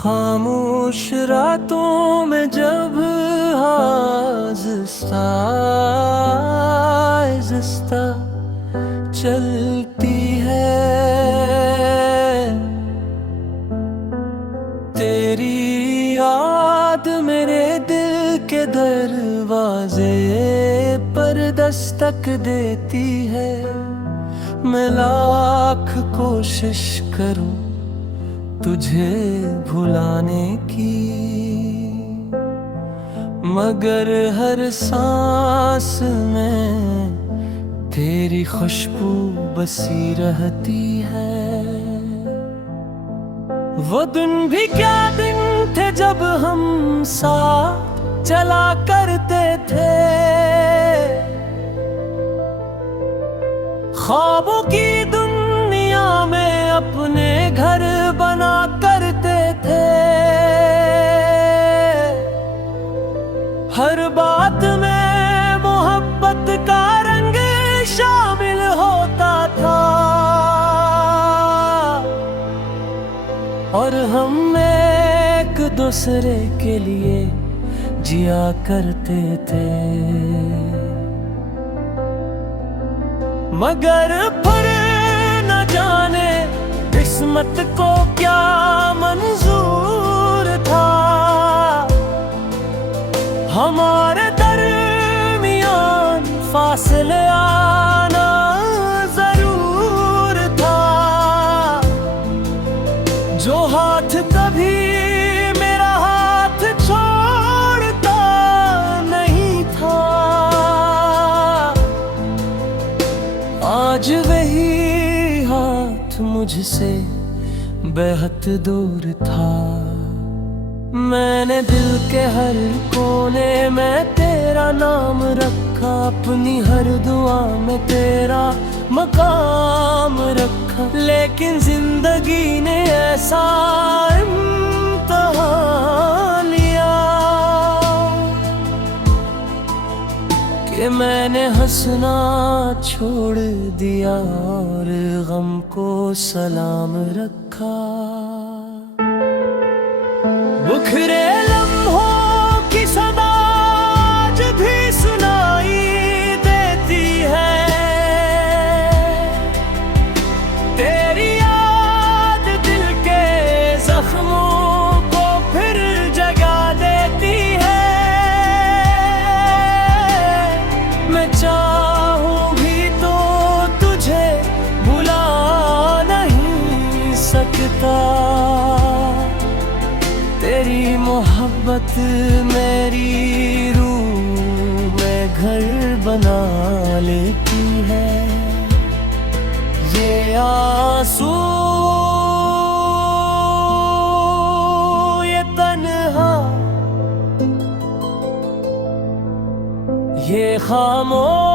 खामोश रातों में जब आहिस्ता आहिस्ता चलती है, तेरी याद मेरे दिल के दरवाजे पर दस्तक देती है। मैं लाख कोशिश करूं तुझे भुलाने की, मगर हर सांस में तेरी खुशबू बसी रहती है। वो दिन भी क्या दिन थे जब हम साथ चला करते थे, ख्वाबों की दुनिया में अपने घर बना करते थे। हर बात में मोहब्बत का रंग शामिल होता था, और हम एक दूसरे के लिए जिया करते थे। मगर फिर न जाने किस्मत को क्या मंजूर था, हमारे दरमियान फासले आना जरूर था। जो हाथ कभी मेरा हाथ छोड़ता नहीं था, आज वही हाथ मुझसे बेहद दूर था। मैंने दिल के हर कोने में तेरा नाम रखा, अपनी हर दुआ में तेरा मकाम रखा। लेकिन जिंदगी ने ऐसा इम्तिहान लिया कि मैंने हंसना छोड़ दिया और गम को सलाम रखा। बुखरे लम्हों की सदा आज भी सुनाई देती है, तेरी याद दिल के जख्मों को फिर जगा देती है। मैं चाहूं भी तो तुझे भुला नहीं सकता, तेरी मोहब्बत मेरी रूह में घर बना लेती है। ये आंसू ये तन्हा ये खामोश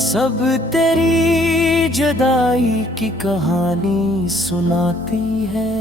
सब तेरी जुदाई की कहानी सुनाती है।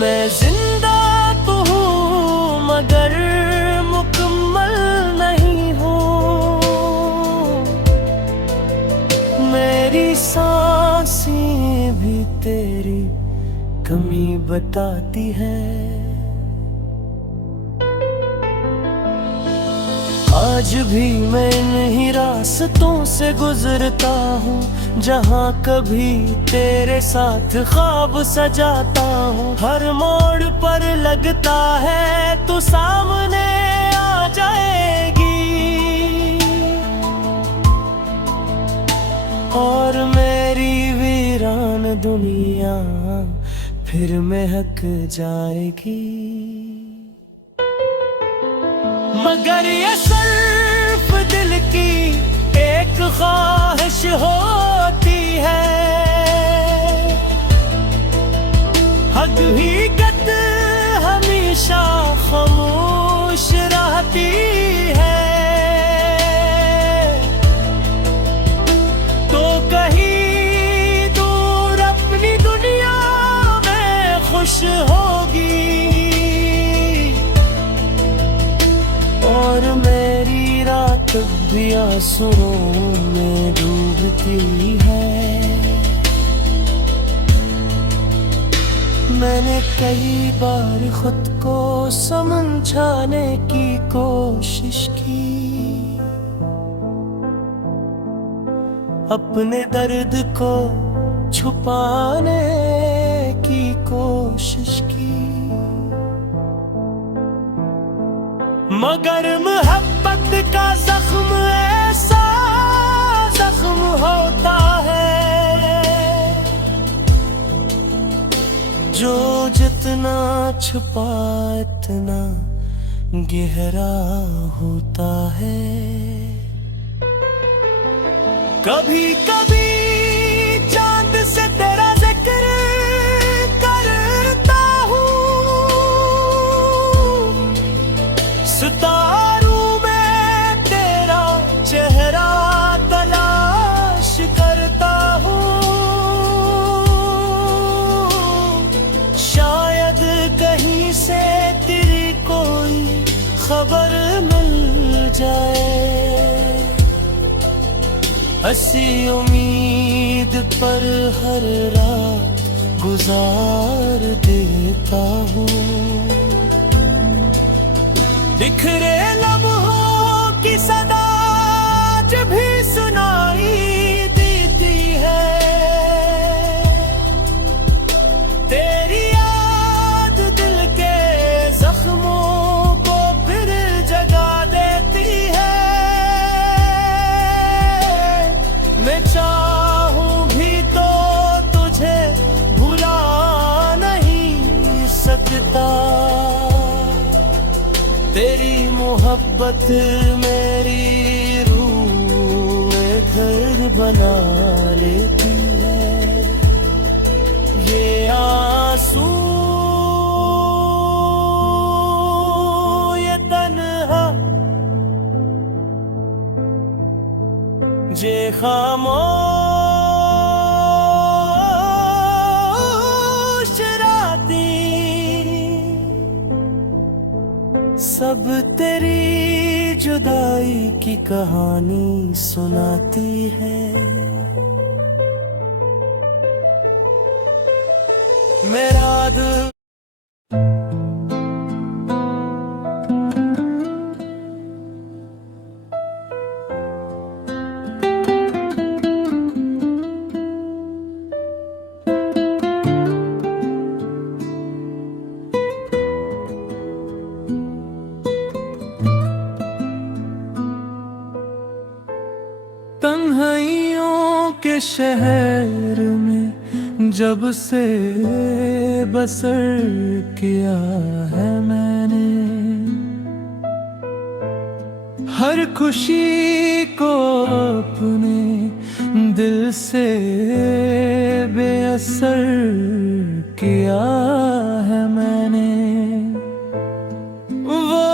मैं जिंदा तो हूँ मगर मुकम्मल नहीं हूँ, मेरी सांसें भी तेरी कमी बताती है। आज भी मैं इन्हीं रास्तों से गुजरता हूँ जहाँ कभी तेरे साथ ख्वाब सजाता हूँ। हर मोड़ पर लगता है तू सामने आ जाएगी, और मेरी वीरान दुनिया फिर महक जाएगी। मगर ये सिर्फ दिल की एक ख्वाहिश होती है, हकीकत हमेशा खामोश रहती है। तो कहीं दूर अपनी दुनिया में खुश होगी, तब भी आंसुओं में डूबती है। मैंने कई बार खुद को समझाने की कोशिश की, अपने दर्द को छुपाने की कोशिश की, मगर मोहब्बत का जख्म ऐसा जख्म होता है जो जितना छुपा इतना गहरा होता है। कभी कभी चांद से तेरा जिक्र करता हूँ, सितारों में तेरा चेहरा तलाश करता हूँ। शायद कहीं से तेरी कोई खबर मिल जाए, हंसी उम्मीद पर हर रात गुजार देता हूँ। बिखरे लम्हों की सदा जब भी सुनाई देती है, तेरी याद दिल के जख्मों को फिर जगा देती है। मैं चाहूं भी तो तुझे भुला नहीं सकता, तेरी मोहब्बत मेरी रूह में घर बना लेती है। ये आंसू ये तन्हा जे खामोश राती सब तेरी जुदाई की कहानी सुनाती है। मेरा दिल तन्हाइयों के शहर में जब से बसर किया है मैंने, हर खुशी को अपने दिल से बेअसर किया है मैंने। वो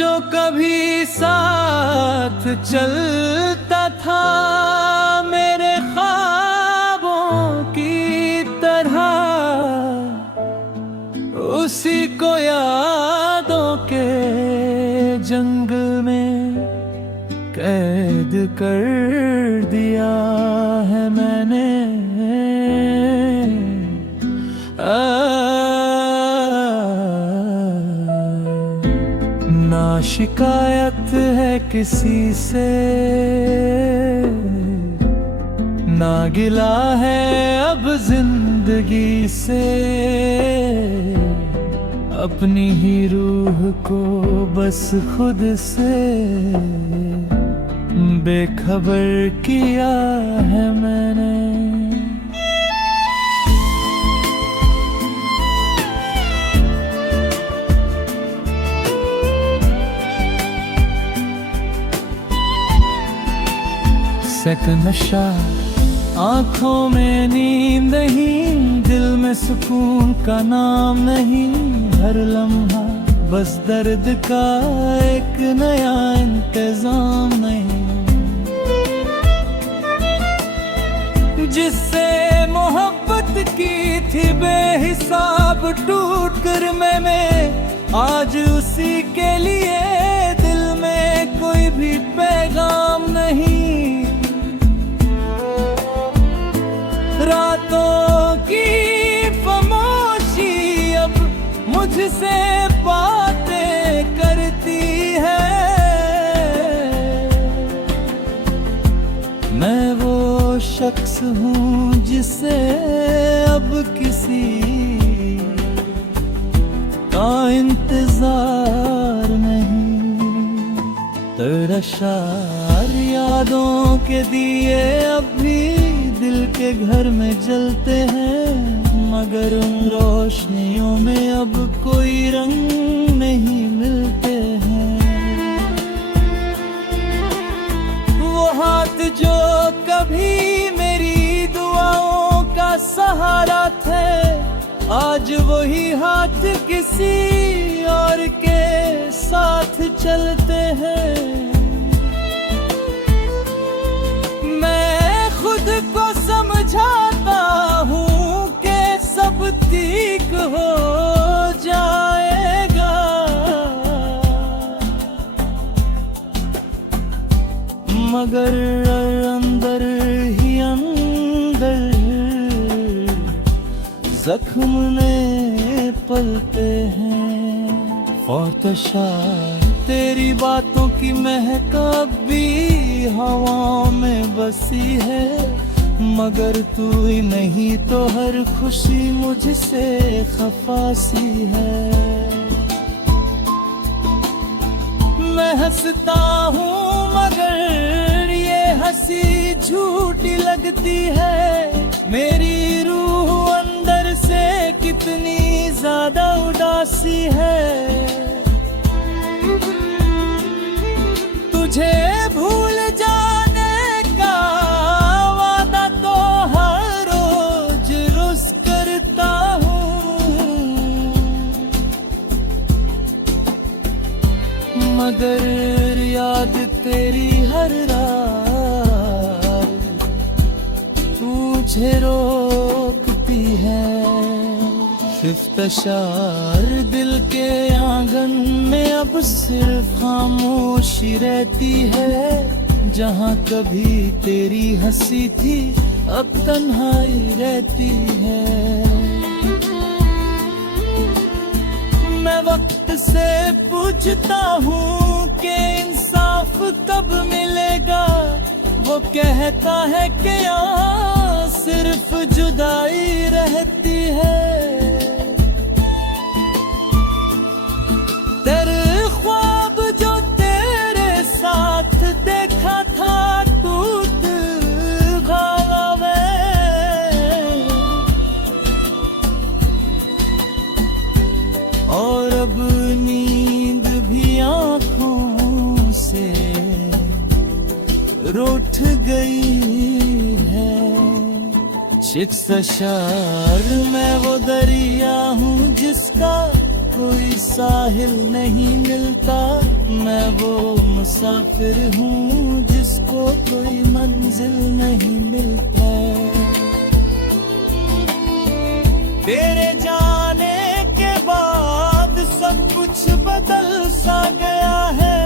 जो कभी साथ चलता था मेरे ख्वाबों की तरह, उसी को यादों के जंगल में कैद कर दिया है मैंने। ना शिकायत है किसी से, ना गिला है अब जिंदगी से, अपनी ही रूह को बस खुद से बेखबर किया है मैंने। सेकंड नशा आँखों में नींद नहीं, दिल में सुकून का नाम नहीं, हर लम्हा बस दर्द का एक नया इंतजाम नहीं। जिससे मोहब्बत की थी बेहिसाब टूट कर मैंने, आज उसी के लिए दिल में कोई भी पैगाम मुझसे बातें करती है। मैं वो शख्स हूँ जिसे अब किसी का इंतजार नहीं। तेरा शार यादों के दिए अब भी दिल के घर में जलते हैं, मगर उन रोशनियों में अब कोई रंग नहीं मिलते हैं। वो हाथ जो कभी मेरी दुआओं का सहारा थे, आज वही हाथ किसी और के साथ चलते हैं। मैं खुद को समझाता हूँ कि सब ठीक हो जाएगा, मगर अंदर ही अंदर जख्म ने पलते हैं। फौतशा तेरी बातों की महक अब भी हवाओं में बसी है, मगर तू ही नहीं तो हर खुशी मुझसे खफासी है। मैं हंसता हूँ मगर ये हंसी झूठी लगती है। मेरी रूह अंदर से कितनी ज्यादा उदासी है। तुझे भूल जाने का वादा तो हर रोज रोज करता हूँ, मगर याद तेरी हर रात तुझे रोकती है। इफ्तिशार दिल के आंगन में अब सिर्फ खामोशी रहती है। जहाँ कभी तेरी हंसी थी अब तन्हाई रहती है। मैं वक्त से पूछता हूँ कि इंसाफ कब मिलेगा। वो कहता है कि यहाँ सिर्फ जुदाई रहती है। तेरे ख्वाब जो तेरे साथ देखा था टूट गया मैं, और अब नींद भी आँखों से रूठ गई है। शिफ्तशार मैं वो दरिया हूँ जिसका कोई साहिल नहीं मिलता। मैं वो मुसाफिर हूँ जिसको कोई मंजिल नहीं मिलता। तेरे जाने के बाद सब कुछ बदल सा गया है।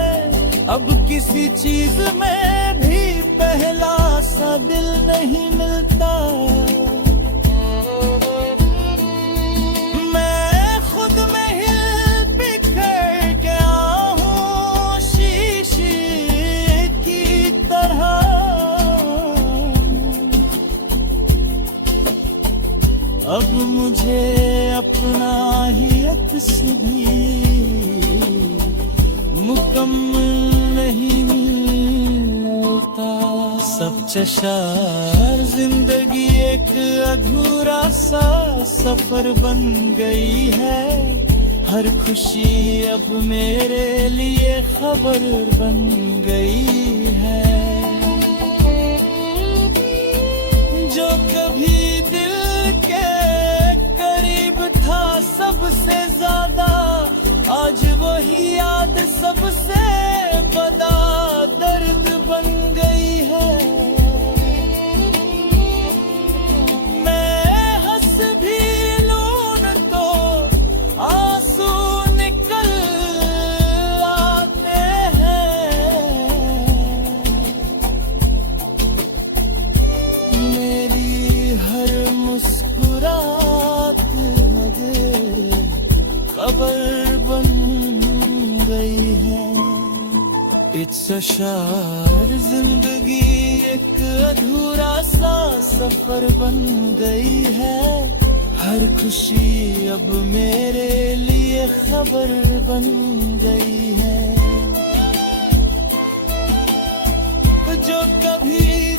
अब किसी चीज में भी पहला सा दिल नहीं मिलता। मैं खुद में हिल बिखर गया हूँ शीशे की तरह। अब मुझे अपना ही अक्स भी मुकम्मल नहीं मिलता। सब चशार जिंदगी एक अधूरा सा सफर बन गई है। हर खुशी अब मेरे लिए खबर बन गई है। जो कभी दिल के करीब था सबसे ज्यादा, आज वही याद सबसे बड़ा दर्द बन गई है। मैं हंस भी लूं न तो आंसू निकल आते हैं। मेरी हर मुस्कुराहट खबर बन गई है। इट्स अ शार जिंदगी एक अधूरा सा सफर बन गई है। हर खुशी अब मेरे लिए खबर बन गई है। जो कभी